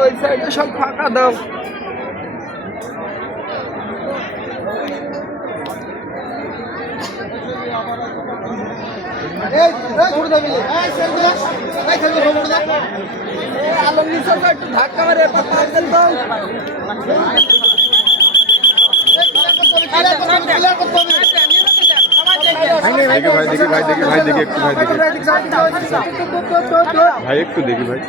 ওই সাইডে সব ফাঁকা দাও। আলোর নিচে একটু ধাক্কা মারে ভাই দেখি ভাই দেখি ভাই দেখি একটু ভাই দেখি ভাই একটু দেখি ভাই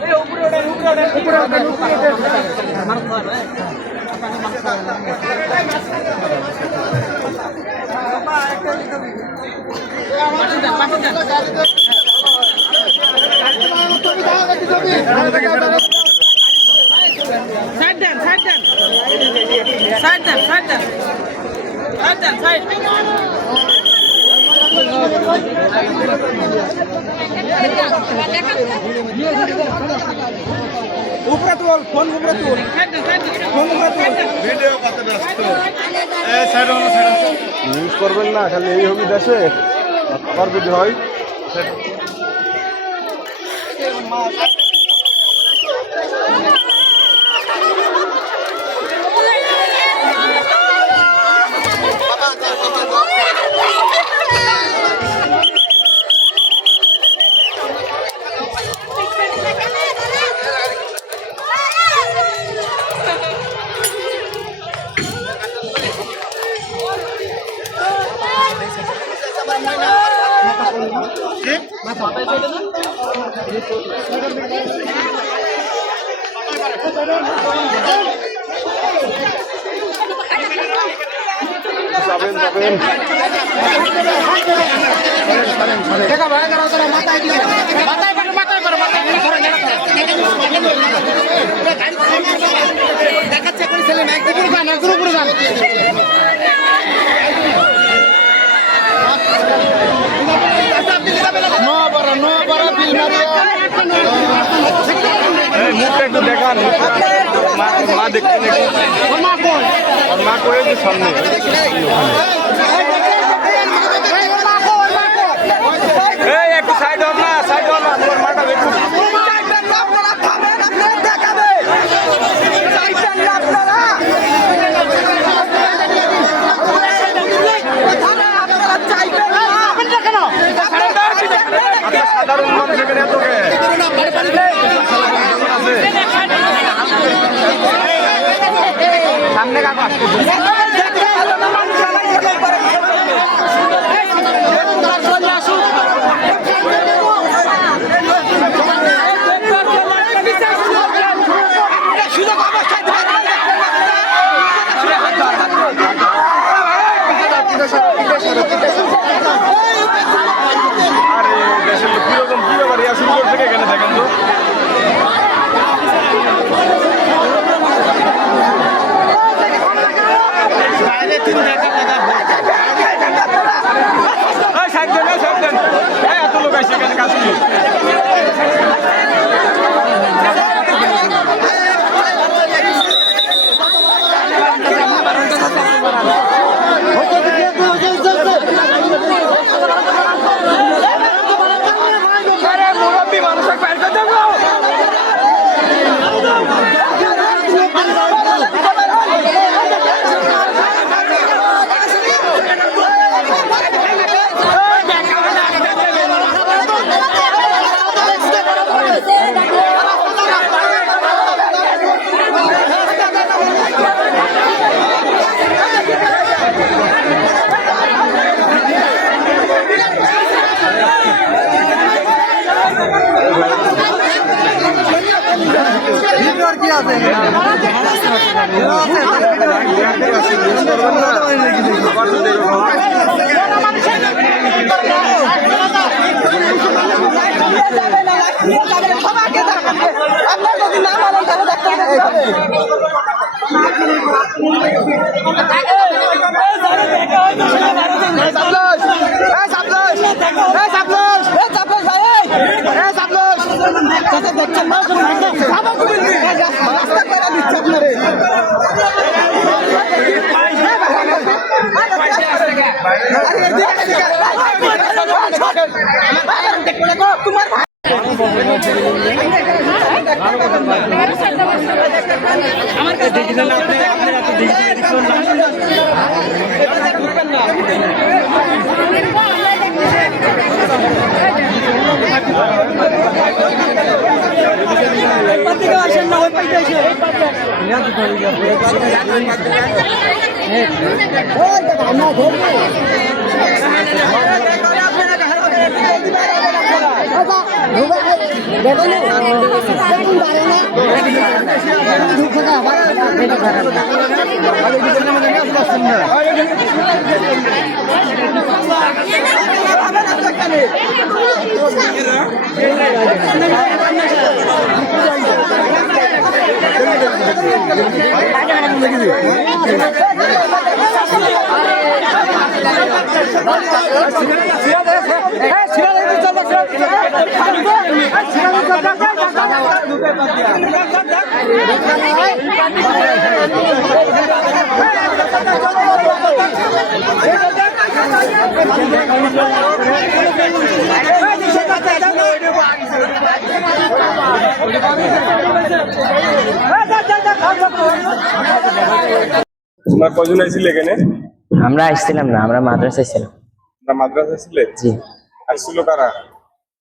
উপরে তোল ফোন উপরে তোল ফোন উপরে তোল ভিডিও কত ব্যস্ত সাইড ইউজ করবেন না খালি এই হবে দেশে আবার যদি হয় যাবেন যাবেন দেখা ভাই করা মাথায় দিবে মাথায় করে দেখাচ্ছে কোন ছেলে না একটু পুরো গান একটু পুরো গান নো বড় ফিল মারিও মুখটা একটু দেখান মা দেখতে মা করে যে সামনে একটু সাইড হন না তোমার মাটা দেখুন সাধারণ মানুষ এখানে এতকে সামনে কাকা আরে দেশের লোক কিরকম কি ব্যাপার ইয়া শুরু করছে এখানে দেখেন তো এত লোক আসছে এখানে কাজ কি মুরব্বী মানুষের পায়ের কথা তোমার আমার কাছে দেখেছেন আপনি আপনারা তো দেখেছেন পত্রিকা আসেন না ওই পাইতে আসে তোমরা কয়জন আইছিলে এখানে? আমরা আসছিলাম না, আমরা মাদ্রাসায় ছিলাম। তোমরা মাদ্রাসায় ছিলে? জি। আসছিল কারা?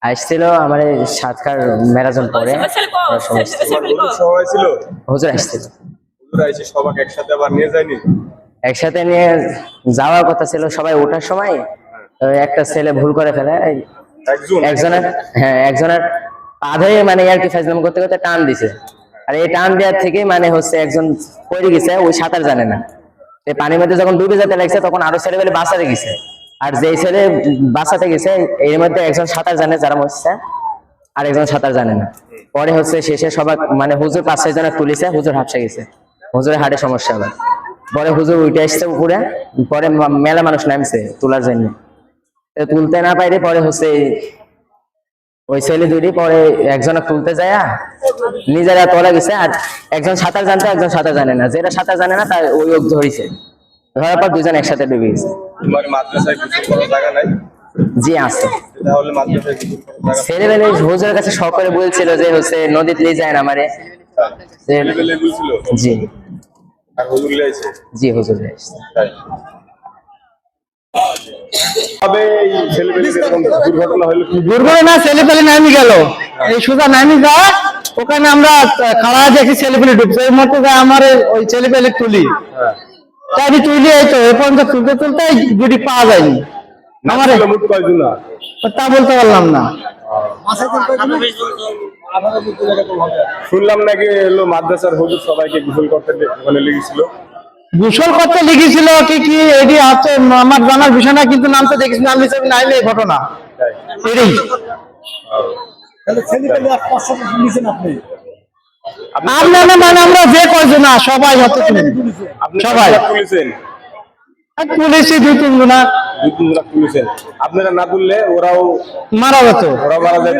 আসছিল আমার সাতকার মেরাজন পরে সবাই ছিল? হুজুর আসছিল। হুজুর আইসে সবাইকে একসাথে আবার নিয়ে যায়নি? একসাথে নিয়ে যাওয়ার কথা ছিল, সবাই ওঠার সময় তো একটা ছেলে ভুল করে ফেলে। একজনের পা ধরে মানে আর কি ফাজলাম করতে করতে টান দিছে, আর এই টান দেওয়ার থেকে মানে হচ্ছে একজন পড়ে গেছে, ওই সাঁতার জানে না। পানির মধ্যে যখন ডুবে যেতে লাগছে তখন আরো ছেলে পেলে বাঁচাতে গেছে, আর যেই ছেলে বাঁচাতে গেছে এর মধ্যে একজন সাঁতার জানে যারা মরছে, আর একজন সাঁতার জানে না। পরে হচ্ছে শেষে সবাই মানে হুজুর 5-6 জনে তুলিছে, হুজুর হাঁপসে গেছে, হুজুরের হার্টে সমস্যা হবে। পরে হুজুর উঠে আসছে উপরে, পরে মেলা মানুষ নামছে তোলার জন্য, তুলতে না পাইলে পরে হচ্ছে ওই ছেলে দুটি পরে একজনে তুলতে যায় নিজেরা তোলা গেছে, আর একজন সাঁতার জানতো একজন সাঁতার জানে না, যেটা সাঁতার জানে না তার ওই ধরেছে, ধরার পর দুজন একসাথে ডুবে গেছে। তোমার মাদ্রাসায় কিছু করার জায়গা নাই? জি আছে। তাহলে মাদ্রাসায় কিছু করার জায়গা? ছেলেবেলে হুজুরের কাছে শখ করে বলছিল যে হচ্ছে নদীতে নিয়ে যায় না আমারে। ছেলেবেলে বলছিল? জি। আর হুজুর লাইছে? জি হুজুর লাইছে। তাই তবে এই ছেলেবেলে এরকম দুর্ঘটনা হলো? দুর্ঘটনা ছেলেপেলে নামি গেল, এই সোজা নামি যায় ওখানে আমরা খাড়া দেখি ছেলেপেলে ডুবছে, এই মতো আমার ওই ছেলেপেলে তুলি তাই তুলি, এই তো এই পর্যন্ত তুলতে তুলতে দুটি পাওয়া যায়নি। আমার মোট কয়জন? তা বলতে পারলাম না। শুনলাম নাকি এলো মাদ্রাসার হুজুর সবাইকে গোসল করতে ওখানে লেগেছিল? গোসল করতে লিখেছিল কি কি এটি আছে আমার জানার বিষয় না, কিন্তু নাম তো দেখেছি, নাম হিসেবে নাইলে এই ঘটনা এটাই। আপনারা মানে আমরা যে কয়জন না সবাই হতে সবাই তুলেছেন? পুলিশই 2-3 জনা তুলেছেন। আপনারা না তুললে ওরাও মারা যেত। মারা যেত।